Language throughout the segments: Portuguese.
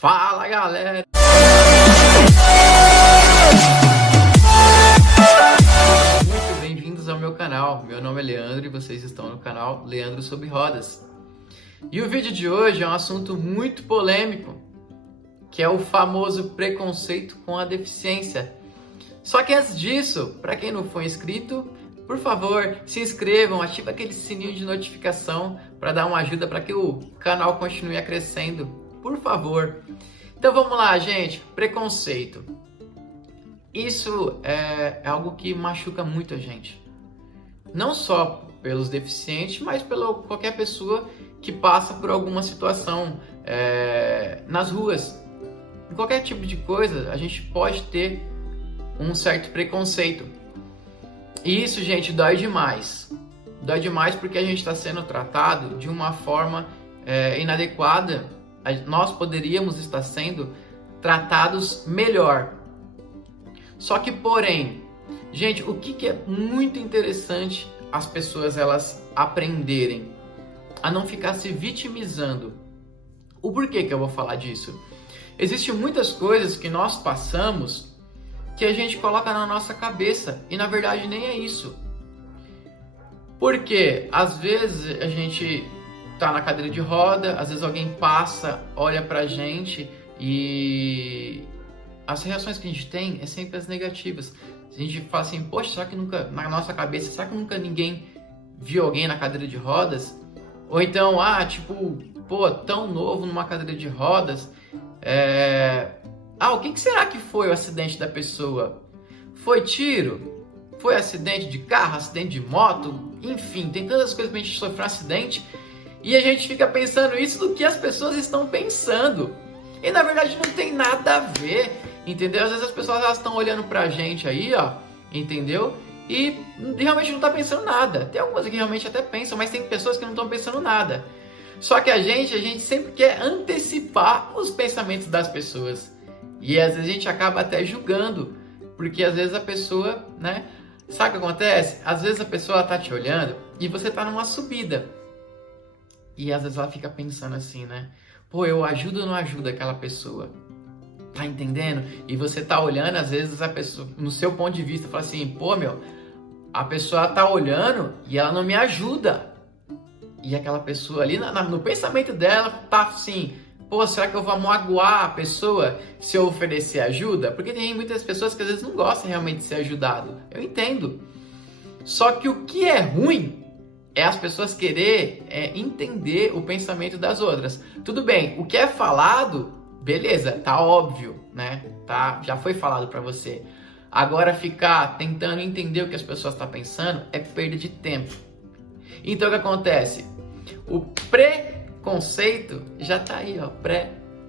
Fala, galera! Muito bem-vindos ao meu canal. Meu nome é Leandro e vocês estão no canal Leandro Sobre Rodas. E o vídeo de hoje é um assunto muito polêmico, que é o famoso preconceito com a deficiência. Só que antes disso, para quem não for inscrito, por favor, se inscrevam, ativa aquele sininho de notificação para dar uma ajuda para que o canal continue crescendo, por favor. Então vamos lá, gente. Preconceito. Isso é algo que machuca muito a gente. Não só pelos deficientes, mas pela qualquer pessoa que passa por alguma situação nas ruas. Em qualquer tipo de coisa, a gente pode ter um certo preconceito. E isso, gente, dói demais. Dói demais porque a gente está sendo tratado de uma forma inadequada. Nós poderíamos estar sendo tratados melhor. Só que, porém, gente, o que é muito interessante as pessoas elas aprenderem a não ficar se vitimizando. O porquê que eu vou falar disso? Existem muitas coisas que nós passamos que a gente coloca na nossa cabeça e na verdade nem é isso. Porque às vezes a gente tá na cadeira de roda, às vezes alguém passa, olha pra gente e as reações que a gente tem é sempre as negativas. A gente fala assim, poxa, será que nunca, na nossa cabeça, será que nunca ninguém viu alguém na cadeira de rodas? Ou então, tão novo numa cadeira de rodas, o que será que foi o acidente da pessoa? Foi tiro? Foi acidente de carro? Acidente de moto? Enfim, tem tantas coisas pra gente sofrer um acidente e a gente fica pensando isso do que as pessoas estão pensando. E na verdade não tem nada a ver, entendeu? Às vezes as pessoas estão olhando pra gente aí, ó, entendeu? E realmente não tá pensando nada. Tem algumas que realmente até pensam, mas tem pessoas que não estão pensando nada. Só que a gente sempre quer antecipar os pensamentos das pessoas. E às vezes a gente acaba até julgando, porque às vezes a pessoa, né? Sabe o que acontece? Às vezes a pessoa tá te olhando e você tá numa subida. E às vezes ela fica pensando assim, né? Pô, eu ajudo ou não ajudo aquela pessoa? Tá entendendo? E você tá olhando, às vezes a pessoa, no seu ponto de vista, fala assim, a pessoa tá olhando e ela não me ajuda. E aquela pessoa ali, no pensamento dela, tá assim, será que eu vou magoar a pessoa se eu oferecer ajuda? Porque tem muitas pessoas que às vezes não gostam realmente de ser ajudado. Eu entendo. Só que o que é ruim é as pessoas querer entender o pensamento das outras. Tudo bem, o que é falado, beleza, tá óbvio, né? Já foi falado pra você. Agora ficar tentando entender o que as pessoas estão pensando é perda de tempo. Então o que acontece? O preconceito já tá aí, ó,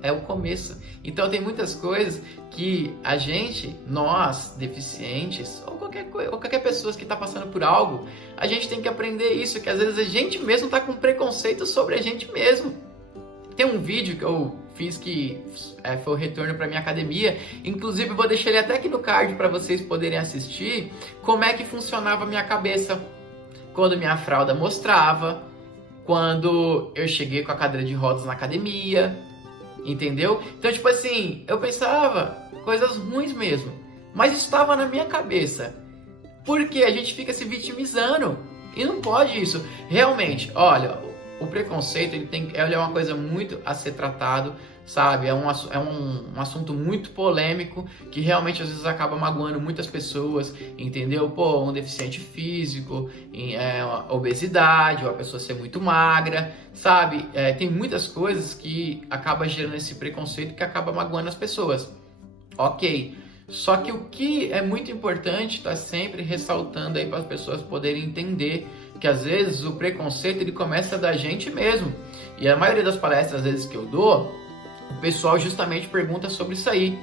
é o começo. Então tem muitas coisas que a gente, nós, deficientes, ou qualquer pessoa que está passando por algo, a gente tem que aprender isso, que às vezes a gente mesmo tá com preconceito sobre a gente mesmo. Tem um vídeo que eu fiz que foi o retorno para minha academia, inclusive eu vou deixar ele até aqui no card para vocês poderem assistir como é que funcionava a minha cabeça quando minha fralda mostrava, quando eu cheguei com a cadeira de rodas na academia, entendeu? Então, tipo assim, eu pensava coisas ruins mesmo, mas isso estava na minha cabeça, porque a gente fica se vitimizando e não pode isso. Realmente, olha, o preconceito ele é uma coisa muito a ser tratado, sabe? É um assunto muito polêmico que realmente às vezes acaba magoando muitas pessoas, entendeu? Um deficiente físico, obesidade, ou a pessoa ser muito magra, sabe? Tem muitas coisas que acabam gerando esse preconceito que acaba magoando as pessoas. Ok. Só que o que é muito importante tá sempre ressaltando aí para as pessoas poderem entender que às vezes o preconceito ele começa da gente mesmo. E a maioria das palestras às vezes que eu dou, o pessoal justamente pergunta sobre isso aí.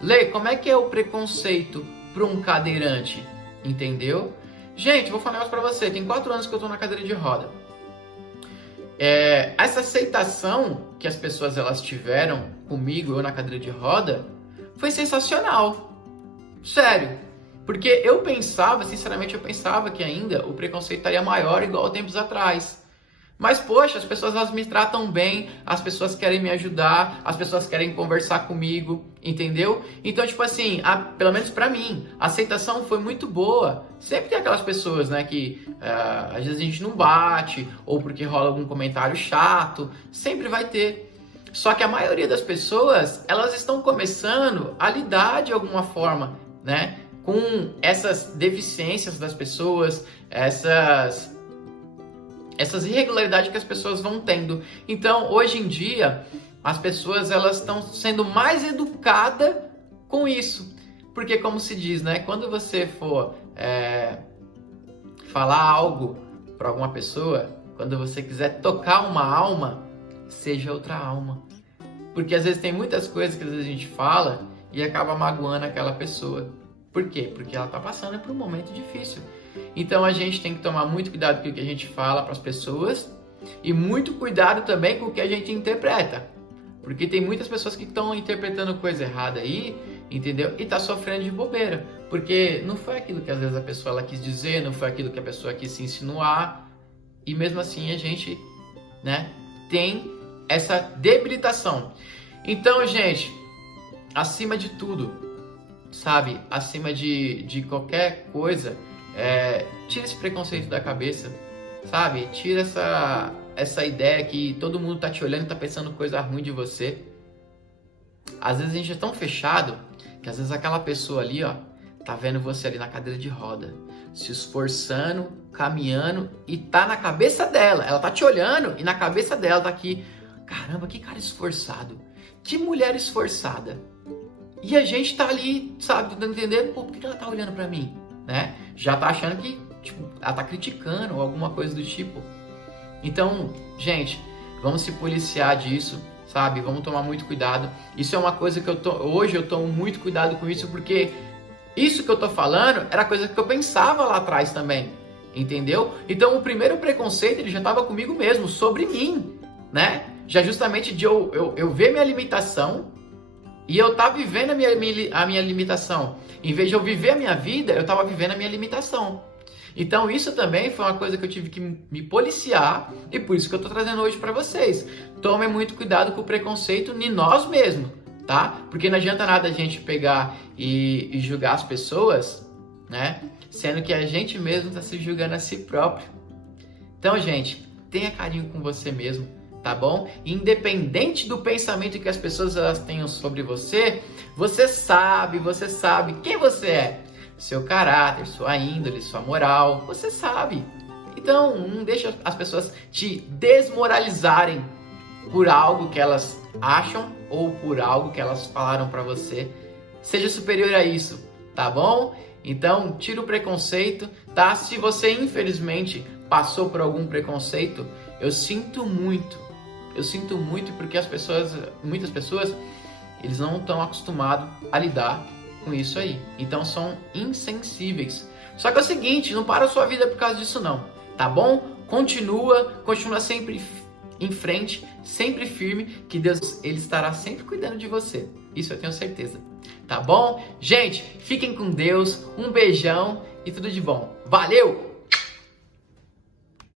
Lê, como é que é o preconceito para um cadeirante? Entendeu? Gente, vou falar um negócio para você. Tem 4 anos que eu tô na cadeira de roda. Essa aceitação que as pessoas elas tiveram comigo, eu na cadeira de roda, foi sensacional. Sério. Porque sinceramente eu pensava que ainda o preconceito estaria maior igual tempos atrás. Mas, poxa, as pessoas elas me tratam bem, as pessoas querem me ajudar, as pessoas querem conversar comigo, entendeu? Então, tipo assim, pelo menos pra mim, a aceitação foi muito boa. Sempre tem aquelas pessoas, né, que às vezes a gente não bate, ou porque rola algum comentário chato, sempre vai ter. Só que a maioria das pessoas, elas estão começando a lidar de alguma forma, né, com essas deficiências das pessoas, essas irregularidades que as pessoas vão tendo. Então, hoje em dia, as pessoas elas estão sendo mais educadas com isso. Porque, como se diz, né? Quando você for falar algo para alguma pessoa, quando você quiser tocar uma alma, seja outra alma. Porque às vezes tem muitas coisas que às vezes a gente fala e acaba magoando aquela pessoa. Por quê? Porque ela está passando por um momento difícil. Então a gente tem que tomar muito cuidado com o que a gente fala para as pessoas e muito cuidado também com o que a gente interpreta. Porque tem muitas pessoas que estão interpretando coisa errada aí, entendeu? E tá sofrendo de bobeira. Porque não foi aquilo que às vezes a pessoa ela quis dizer, não foi aquilo que a pessoa quis se insinuar. E mesmo assim a gente, né, tem essa debilitação. Então, gente, acima de tudo, sabe? Acima de qualquer coisa, tira esse preconceito da cabeça, sabe? Tira essa ideia que todo mundo tá te olhando e tá pensando coisa ruim de você. Às vezes a gente é tão fechado que às vezes aquela pessoa ali, ó, tá vendo você ali na cadeira de roda, se esforçando, caminhando e tá na cabeça dela. Ela tá te olhando e na cabeça dela tá aqui, caramba, que cara esforçado, que mulher esforçada. E a gente tá ali, sabe, tentando entender, pô, por que ela tá olhando pra mim, né? Já tá achando que, tipo, ela tá criticando ou alguma coisa do tipo. Então, gente, vamos se policiar disso, sabe? Vamos tomar muito cuidado. Isso é uma coisa que hoje eu tomo muito cuidado com isso, porque isso que eu tô falando era coisa que eu pensava lá atrás também, entendeu? Então, o primeiro preconceito, ele já tava comigo mesmo, sobre mim, né? Já justamente de eu ver minha limitação e eu tava vivendo a minha limitação. Em vez de eu viver a minha vida, eu tava vivendo a minha limitação. Então isso também foi uma coisa que eu tive que me policiar e por isso que eu tô trazendo hoje para vocês. Tomem muito cuidado com o preconceito em nós mesmos, tá? Porque não adianta nada a gente pegar e julgar as pessoas, né? Sendo que a gente mesmo tá se julgando a si próprio. Então, gente, tenha carinho com você mesmo, tá bom? Independente do pensamento que as pessoas elas tenham sobre você, você sabe quem você é. Seu caráter, sua índole, sua moral, você sabe. Então, não deixa as pessoas te desmoralizarem por algo que elas acham ou por algo que elas falaram pra você. Seja superior a isso, tá bom? Então, tira o preconceito, tá? Se você, infelizmente, passou por algum preconceito, eu sinto muito. Eu sinto muito porque muitas pessoas, eles não estão acostumados a lidar com isso aí. Então são insensíveis. Só que é o seguinte, não para a sua vida por causa disso não, tá bom? Continua sempre em frente, sempre firme, que Deus ele estará sempre cuidando de você. Isso eu tenho certeza. Tá bom? Gente, fiquem com Deus, um beijão e tudo de bom. Valeu!